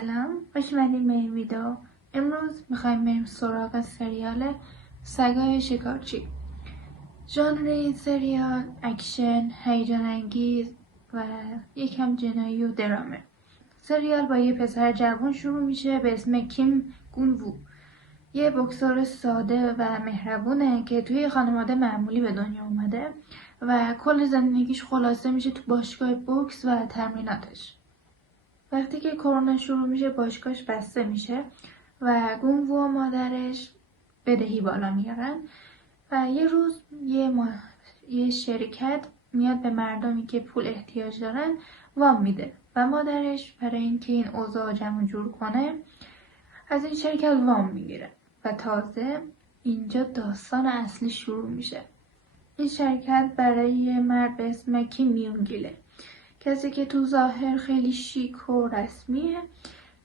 سلام، خوش اومدین به این ویدیو. امروز میخوایم بریم سراغ سریال سگای شکارچی. ژانر این سریال اکشن، هیجان انگیز و یکم جنایی و درامه. سریال با یه پسر جوان شروع میشه به اسم کیم گون وو. یه بوکسور ساده و مهربونه که توی خانواده معمولی به دنیا اومده و کل زندگیش خلاصه میشه تو باشگاه بوکس و تمریناتش. وقتی که کرونا شروع میشه باشگاهش بسته میشه و گونگو و مادرش بدهی بالا میارن و یه روز یه شرکت میاد به مردمی که پول احتیاج دارن وام میده و مادرش برای اینکه این اوضاع جمع جور کنه از این شرکت وام میگیره و تازه اینجا داستان اصلی شروع میشه. این شرکت برای یه مرد به اسم کیم میونگیله، کسی که تو ظاهر خیلی شیک و رسمیه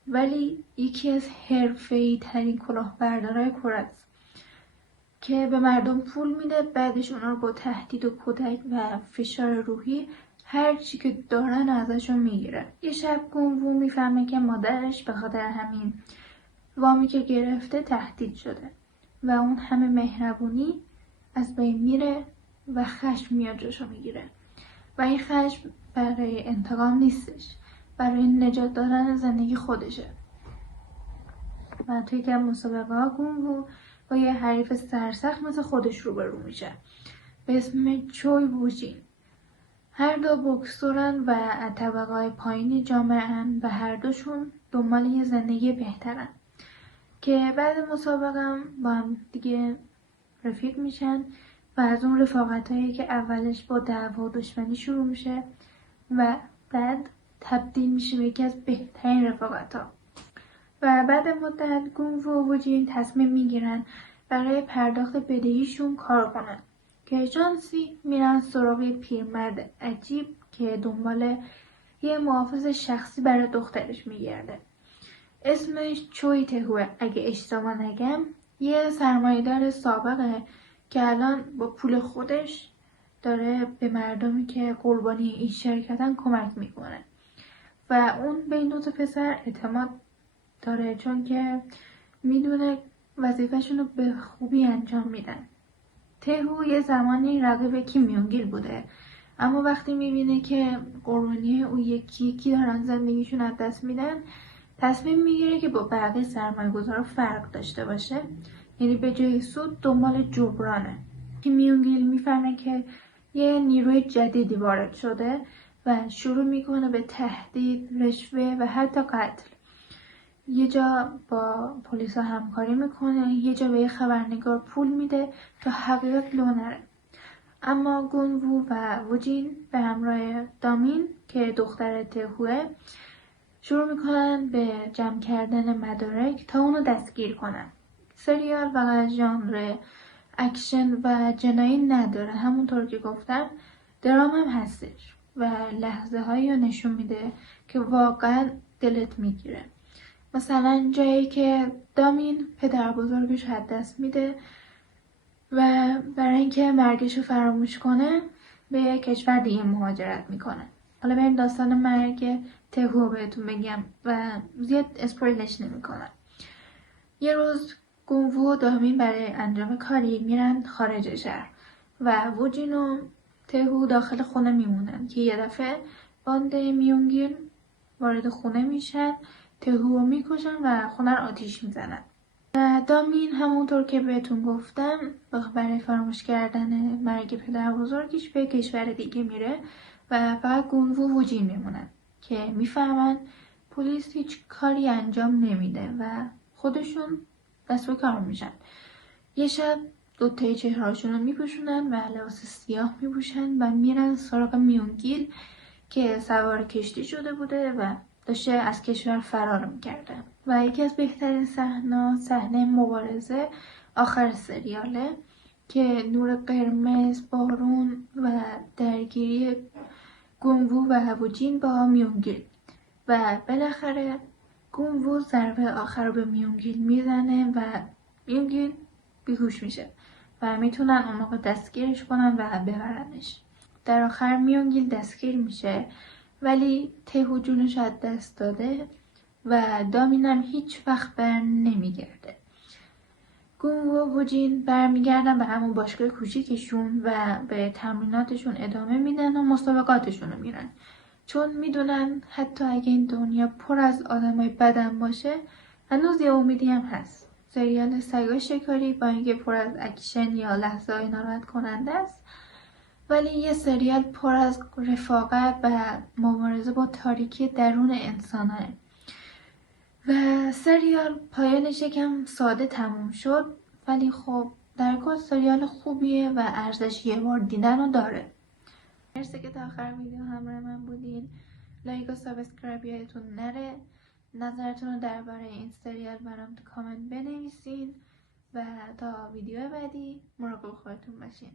ولی یکی از حرفه‌ای ترین کلاهبردارای کره است که به مردم پول میده، بعدش اونا رو با تهدید و کتک و فشار روحی هر چی که دارن ازشون میگیره. یه شب گونگو میفهمه که مادرش به خاطر همین وامی که گرفته تهدید شده و اون همه مهربونی از بین میره و خشم میاد جاشو میگیره و این خشم برای انتقام نیستش، برای نجات دادن زندگی خودشه. و توی یکی از مسابقه ها گونگو با یه حریف سرسخت مثل خودش روبرو میشه به اسم چوی ووجین. هر دو بوکسورن و طبقه های پایین جامعه و هر دوشون دنبال یه زندگی بهترن که بعد مسابقه هم با هم دیگه رفیق میشن و از اون رفاقت هایی که اولش با دعوا و دشمنی شروع میشه و بعد تبدیل میشه به یکی از بهترین رفاقت ها. و بعد مدت گونگو و ووجین تصمیم میگیرن برای پرداخت بدهیشون کار کنن که جانسی میرن سراغ یه پیرمرد عجیب که دنبال یه محافظ شخصی برای دخترش میگرده. اسمش چوی تهوه اگه اشتباه نگم. یه سرمایه‌دار سابقه که الان با پول خودش داره به مردمی که قربانی این شرکتن کمک میکنه و اون به این دوتا پسر اعتماد داره چون که میدونه وظیفه‌شون رو به خوبی انجام میدن. تهو یه زمانی رقیب کیم میونگیل بوده اما وقتی میبینه که قربانی او یکی دارن زندگیشون از دست میدن تصمیم میگیره که با بقیه سرمایه‌گذارا فرق داشته باشه، یعنی به جای سود دنبال جبرانه. کیم میونگیل میفهمه که یه نیروی جدیدی وارد شده و شروع میکنه به تهدید، رشوه و حتی قتل. یه جا با پلیسا همکاری میکنه، یه جا به یه خبرنگار پول میده تا حقیقت لو نره. اما گونگو و ووجین به همراه دامین که دختر تهوه شروع میکنن به جمع کردن مدارک تا اونو دستگیر کنن. سریال فقط ژانر اکشن و جنایی نداره، همونطور که گفتم درام هم هستش و لحظه هایی رو نشون میده که واقعا دلت میگیره. مثلا جایی که دامین پدر بزرگش از دست میده و برای اینکه مرگش رو فراموش کنه به یک کشور دیگه مهاجرت میکنه. حالا بریم داستان مرگ تهو بهتون بگم و زیاد اسپویلش نمیکنم. یه روز گونگو و دامین برای انجام کاری میرن خارج شهر و ووجین و تهو داخل خونه میمونن که یه دفعه باند میونگیل وارد خونه میشن، تهو رو میکشن و خونه رو آتیش میزنن. و دامین همونطور که بهتون گفتم برای فراموش کردن مرگ پدر بزرگش به کشور دیگه میره و فقط گونگو و ووجین میمونن که میفهمن پلیس هیچ کاری انجام نمیده و خودشون دست به کار میشن. یه شب دوتای چهرهاشون رو میپوشونن و لباس سیاه میپوشن و میرن سراغ میونگیل که سوار کشتی شده بوده و داشته از کشور فرار میکرده. و یکی از بهترین صحنه مبارزه آخر سریاله که نور قرمز، بارون و درگیری گونگو و ووجین با میونگیل و بالاخره گونگو ضربه آخر رو به میونگیل میزنه و میونگیل بیهوش میشه و میتونن اون موقع دستگیرش کنن و ببرنش. در آخر میونگیل دستگیر میشه ولی تهو جونش از دست داده و دامینم هیچ وقت بر نمیگرده. گونگو و جین برمیگردن به همون باشگاه کوچیکشون و به تمریناتشون ادامه میدن و مسابقاتشون رو میرن، چون میدونن حتی اگه این دنیا پر از آدمای بدن باشه هنوز یه امیدی هم هست. سریال سگای شکاری با اینکه پر از اکشن یا لحظه‌های ناراحت کننده است، ولی یه سریال پر از رفاقت و مبارزه با تاریکی درون انسانه. و سریال پایانش یکم ساده تموم شد، ولی خب در کل سریال خوبیه و ارزش یه بار دیدن رو داره. مرسی که تا آخر ویدیو همراه من بودین. لایک و سابسکرایب یادتون نره. نظرتون رو درباره این سریال برام تو کامنت بنویسین و تا ویدیو بعدی مراقب خودتون باشین.